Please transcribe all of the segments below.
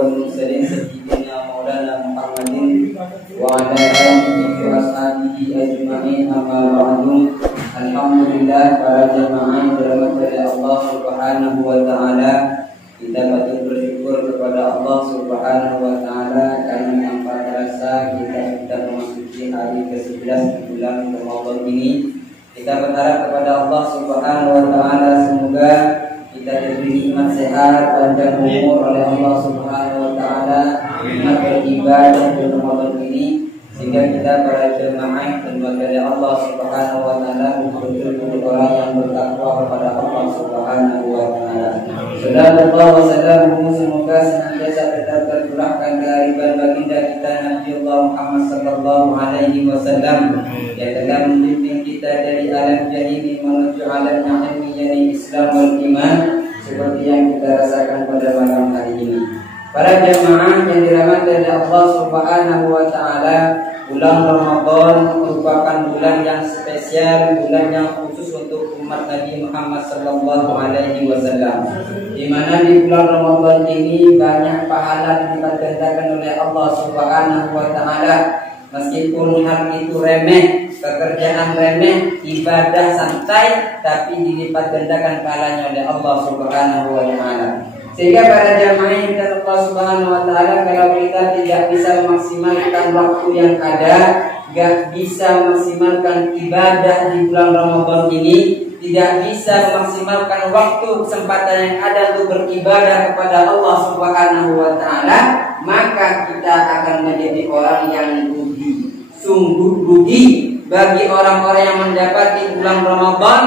والمرسلين سيدنا مولانا محمد وعلى آله وأصحابه أجمعين أما بعد. Alhamdulillah, para jamaah yang dirahmati oleh Allah Subhanahu wa taala, kita patut bersyukur kepada Allah Subhanahu wa taala karena tanpa terasa kita sudah memasuki hari ke-11 bulan Ramadan ini. Kita berharap kepada Allah Subhanahu wa taala semoga kita diberi nikmat sehat, panjang umur oleh Allah Subhanahu wa taala, nikmat beribadah di Ramadan ini, sehingga kita para jemaah dan kepada Allah Subhanahu wa taala betul-betul orang yang bertakwa kepada Allah Subhanahu wa taala. Sallallahu wa sallamu semoga senantiasa tetap tercurahkan kehadiran baginda kita Nabi Allah Muhammad sallallahu alaihi wasallam yang telah membimbing kita dari alam jahil menuju alam na'im, yakni Islam wal iman, seperti yang kita rasakan pada malam hari ini. Para jemaah yang dirahmati oleh Allah Subhanahu wa taala, bulan Ramadan merupakan bulan yang spesial, bulan yang khusus untuk umat Nabi Muhammad sallallahu alaihi wasallam. Di mana di bulan Ramadan ini banyak pahala dilipat gandakan oleh Allah Subhanahu wa taala. Meskipun hal itu remeh, pekerjaan remeh, ibadah santai, tapi dilipat gandakan pahalanya oleh Allah Subhanahu wa taala. Sehingga para jamaah yang Allah Subhanahu wa taala, kalau kita tidak bisa memaksimalkan waktu yang ada, gak bisa memaksimalkan ibadah di bulan Ramadan ini, tidak bisa memaksimalkan waktu kesempatan yang ada untuk beribadah kepada Allah Subhanahu wa taala, maka kita akan menjadi orang yang rugi. Sungguh rugi bagi orang-orang yang mendapati bulan Ramadan,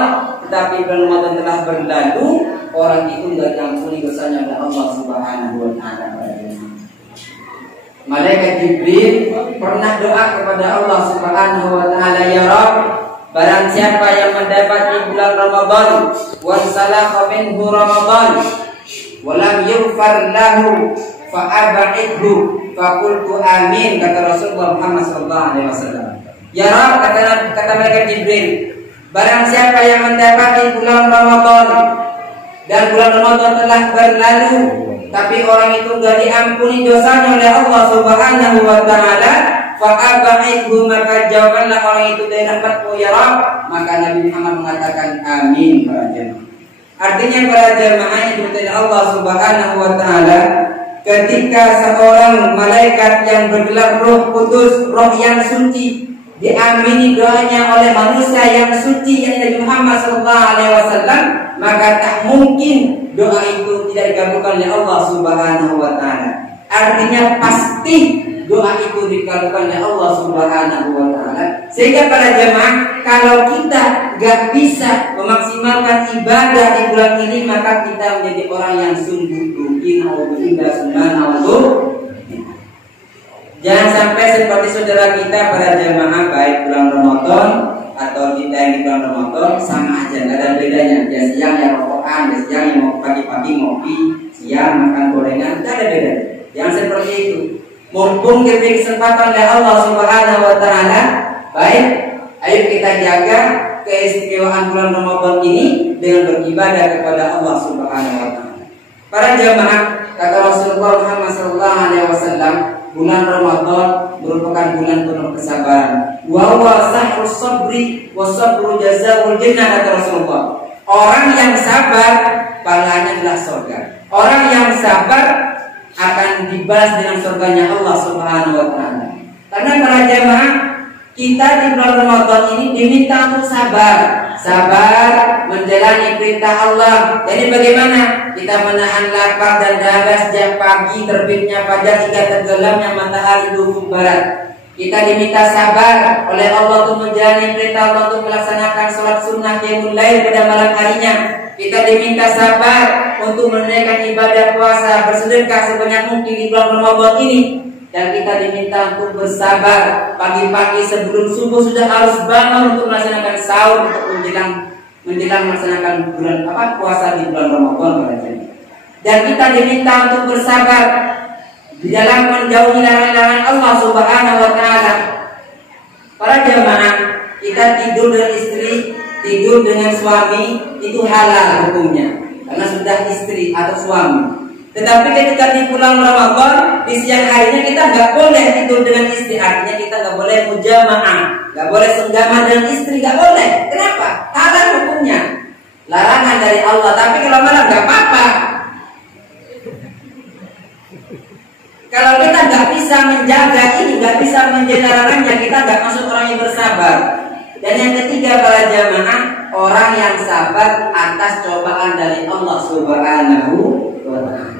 tetapi bulan Ramadan telah berlalu, orang itu tidak diampuni dosanya oleh Allah Subhanahu wa taala. Malaikat Jibril pernah doa kepada Allah Subhanahu wa taala, ya Rabb, barang siapa yang mendapati bulan Ramadan wa salakha minhu Ramadan wa lam yughfar lahu fa ab'idhu fa qultu amin, kata Rasulullah Muhammad sallallahu alaihi wasallam. Ya Rabb, kata malaikat Jibril, barang siapa yang mendapati bulan Ramadan dan bulan Ramadan telah berlalu, tapi orang itu gak diampuni dosanya oleh Allah Subhanahu wa taala, fa ab'idhu, maka jauhkanlah orang itu dari rahmat-Mu ya Rabb. Maka Nabi Muhammad mengatakan amin para jemaah. Artinya para jemaah yang dimuliakan Allah Subhanahu wa taala, ketika seorang malaikat yang bergelar Roh Kudus, roh yang suci, diamini doanya oleh manusia yang suci yang Nabi Muhammad SAW, maka tak mungkin doa itu tidak dikabulkan oleh Allah Subhanahu wa taala. Artinya pasti doa itu dikabulkan oleh Allah Subhanahu wa taala. Sehingga para jemaah, kalau kita gak bisa memaksimalkan ibadah di bulan ini, maka kita menjadi orang yang sungguh rugi. Jangan sampai seperti saudara kita para jemaah, baik bulan Ramadan atau kita yang di bulan Ramadan sama aja, nggak ada bedanya. Ya siang ya rokokan, ya siang ya mau pagi-pagi ngopi, siang makan gorengan, nggak ada bedanya. Yang seperti itu, mumpung diberi kesempatan oleh Allah Subhanahu wa taala, baik, ayo kita jaga keistimewaan bulan Ramadan ini dengan beribadah kepada Allah Subhanahu wa taala. Para jemaah, kata Rasulullah Muhammad sallallahu alaihi wasallam, bulan Ramadan merupakan bulan penuh kesabaran. Wa huwa sahrus sabri wa sabru jazaa'ul jannah, kata Rasulullah. Orang yang sabar pahalanya adalah surga. Orang yang sabar akan dibalas dengan surganya Allah Subhanahu wa taala. Karena para jemaah, kita di bulan Ramadan ini diminta untuk sabar. Sabar menjalani perintah Allah. Jadi bagaimana kita menahan lapar dan dahaga sejak pagi terbitnya fajar hingga tenggelamnya matahari di ufuk barat. Kita diminta sabar oleh Allah untuk menjalani perintah Allah untuk melaksanakan sholat sunnah qiyamul lail pada malam harinya. Kita diminta sabar untuk menunaikan ibadah puasa, bersedekah sebanyak mungkin di bulan Ramadan ini. Dan kita diminta untuk bersabar, pagi-pagi sebelum subuh sudah harus bangun untuk melaksanakan sahur, untuk menjelang melaksanakan bulan puasa di bulan Ramadan. Dan kita diminta untuk bersabar di dalam menjauhi larangan Allah Subhanahu wa taala. Para jemaah, kita tidur dengan istri, tidur dengan suami itu halal hukumnya, karena sudah istri atau suami. Tetapi ketika di bulan Ramadan, di siang harinya kita nggak boleh tidur dengan istri. Artinya kita nggak boleh mujama'ah, nggak boleh senggama dengan istri, nggak boleh. Kenapa? Haram hukumnya, larangan dari Allah. Tapi kalau malam nggak apa-apa. Kalau kita nggak bisa menjaga ini, nggak bisa menjaga larangannya, kita nggak masuk orang yang bersabar. Dan yang ketiga para jamaah, orang yang sabar atas cobaan dari Allah Subhanahu wa Ta'ala.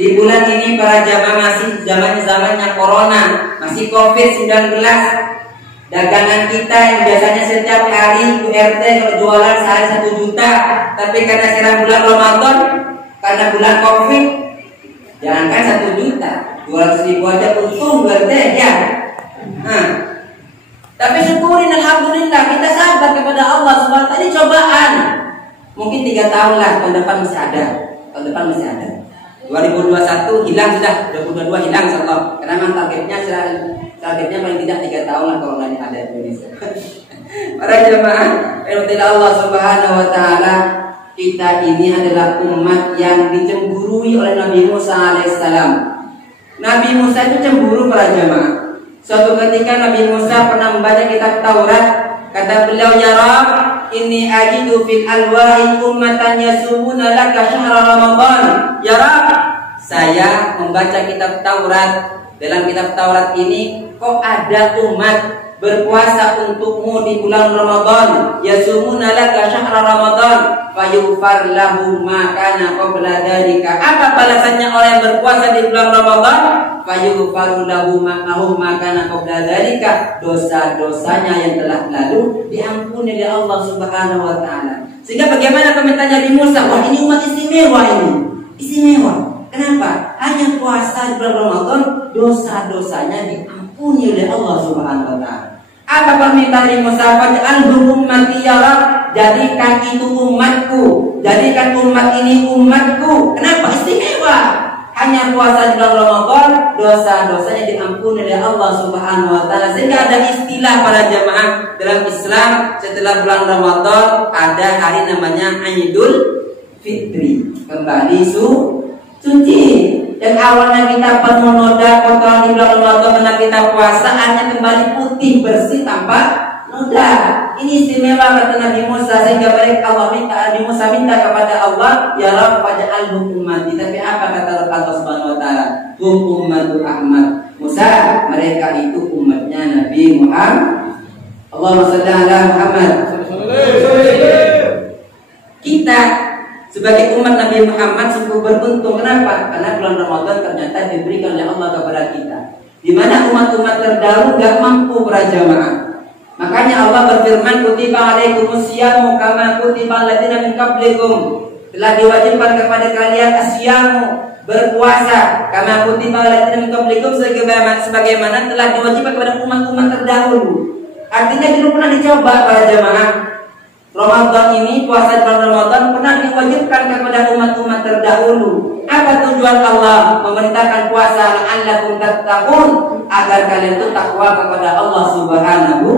Di bulan ini para jamaah masih zamannya corona, masih COVID-19. Dagangan kita yang biasanya setiap hari URT kalau jualan sehari 1 juta, tapi karena sekarang bulan Ramadan, karena bulan COVID, jangankan 1 juta, 200.000 aja untung URT ya. Tapi syukurin alhamdulillah, kita sabar kepada Allah Subhanahu wa Ta'ala. Ini cobaan. Mungkin 3 tahun lah, tahun depan masih ada. Tahun depan masih ada. 2021 hilang sudah, 2022 hilang insyaallah. Karena memang targetnya paling tidak 3 tahun lah corona ini ada di Indonesia. Para jemaah, rahmatillah Allah Subhanahu wa Ta'ala, kita ini adalah umat yang dicemburui oleh Nabi Musa alaihissalam. Nabi Musa itu cemburu para jemaah. Suatu ketika Nabi Musa pernah membaca kitab Taurat, kata beliau, ya Rabb, inni ajidu fil alwahi ummatan yasumuna laka syahra Ramadan. Ya Rabb, saya membaca kitab Taurat. Dalam kitab Taurat ini kok ada umat berpuasa untukmu di bulan Ramadan, yasumuna laka syahra Ramadan, fayughfar lahum ma kana qabla dzalika. Apa balasannya orang yang berpuasa di bulan Ramadan? Fayughfar lahum ma kana qabla dzalika. Dosa-dosanya yang telah lalu diampuni oleh Allah Subhanahu wa Ta'ala. Sehingga bagaimana komentar Nabi Musa? Wah, ini umat istimewa ini. Istimewa. Kenapa? Hanya puasa di bulan Ramadan, dosa-dosanya diampuni oleh Allah Subhanahu wa Ta'ala. Apa permintaan Nabi Musa? Faj'alhum ummati ya Rabb, jadikan itu umatku, jadikan umat ini umatku. Kenapa? Istimewa. Hanya puasa di bulan Ramadan, dosa-dosanya diampuni oleh Allah Subhanahu wa Ta'ala. Sehingga ada istilah para jamaah dalam Islam, setelah bulan Ramadan ada hari namanya Idul Fitri, kembali suci. Dan awalnya kita penuh noda kotor di bulan Ramadan, karena kita puasa hanya kembali putih bersih tanpa noda. Ini istimewa kata Nabi Musa. Sehingga Nabi Musa minta kepada Allah, ya Rabb faj'alhum ummati. Tapi apa kata Allah Subhanahu wa Ta'ala? Hum ummatu Ahmad. Musa, mereka itu umatnya Nabi Muhammad. Allahumma shalli ala Muhammad. Kita sebagai umat Nabi Muhammad sungguh beruntung. Kenapa? Karena bulan Ramadan ternyata diberikan oleh Allah kepada kita, di mana umat-umat terdahulu gak mampu para jamaah. Makanya Allah berfirman, kutiba alaikumusyamu kama kutiba alladziina min qablikum. Telah diwajibkan kepada kalian asyamu, berpuasa, kama kutiba alladziina min qablikum, sebagaimana telah diwajibkan kepada umat-umat terdahulu. Artinya dulu pernah dicoba para jamaah. Ramadan ini, puasa bulan Ramadan pernah diwajibkan kepada umat-umat terdahulu. Apa tujuan Allah memerintahkan puasa? La'allakum tattaqun, agar kalian itu takwa kepada Allah Subhanahu.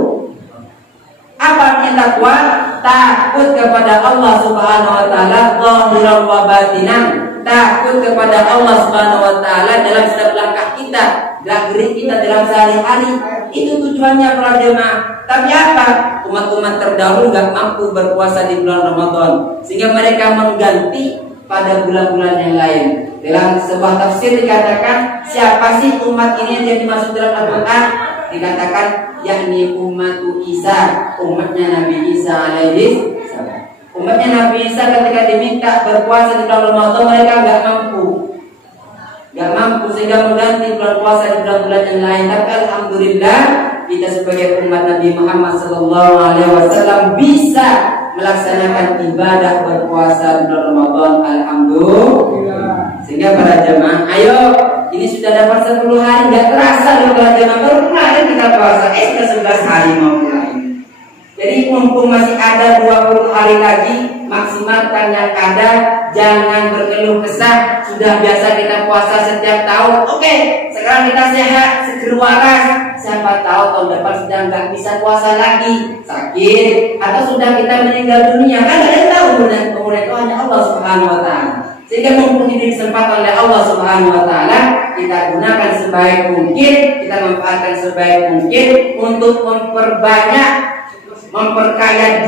Apa artinya takwa? Takut kepada Allah Subhanahu wa Ta'ala zahiran wa batinan. Takut kepada Allah Subhanahu wa Ta'ala dalam setiap langkah kita, gerak-gerik kita dalam sehari-hari. Itu tujuannya para jemaah. Tapi apa? Umat-umat terdahulu gak mampu berpuasa di bulan Ramadan, sehingga mereka mengganti pada bulan-bulan yang lain. Dalam sebuah tafsir dikatakan, siapa sih umat ini yang dimaksud dalam Al-Quran? Dikatakan, yakni ummatu Isa, umatnya Nabi Isa alaihi salam. Umatnya Nabi Isa ketika diminta berpuasa di bulan Ramadan, mereka gak mampu sehingga mengganti bulan puasa di bulan-bulan yang lain. Tapi alhamdulillah, kita sebagai umat Nabi Muhammad SAW bisa melaksanakan ibadah berpuasa di bulan Ramadan. Alhamdulillah. Sehingga para jemaah, ayo, ini sudah dapat 10 hari, nggak terasa loh para jemaah. Baru kemarin kita puasa, sudah 11 hari mau mulai. Jadi mumpung masih ada 20 hari lagi, maksimalkan yang ada. Jangan berkeluh kesah. Sudah biasa kita puasa setiap tahun. Oke, sekarang kita sehat, seger waras. Siapa tahu tahun depan sudah nggak bisa puasa lagi, sakit, atau sudah kita meninggal dunia. Kan ada yang tahu, umurnya itu hanya Allah Subhanahu wa Ta'ala. Sehingga mumpung ini kesempatan oleh Allah Subhanahu wa taala, kita gunakan sebaik mungkin, kita manfaatkan sebaik mungkin untuk memperkaya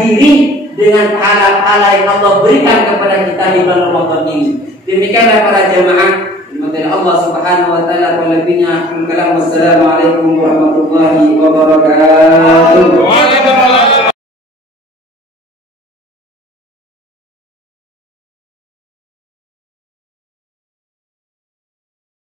diri dengan pahala-pahala yang Allah berikan kepada kita di bulan Ramadan ini. Demikianlah para jemaah dimana Allah Subhanahu wa taala, lebihnya. Wassalamualaikum warahmatullahi wabarakatuh.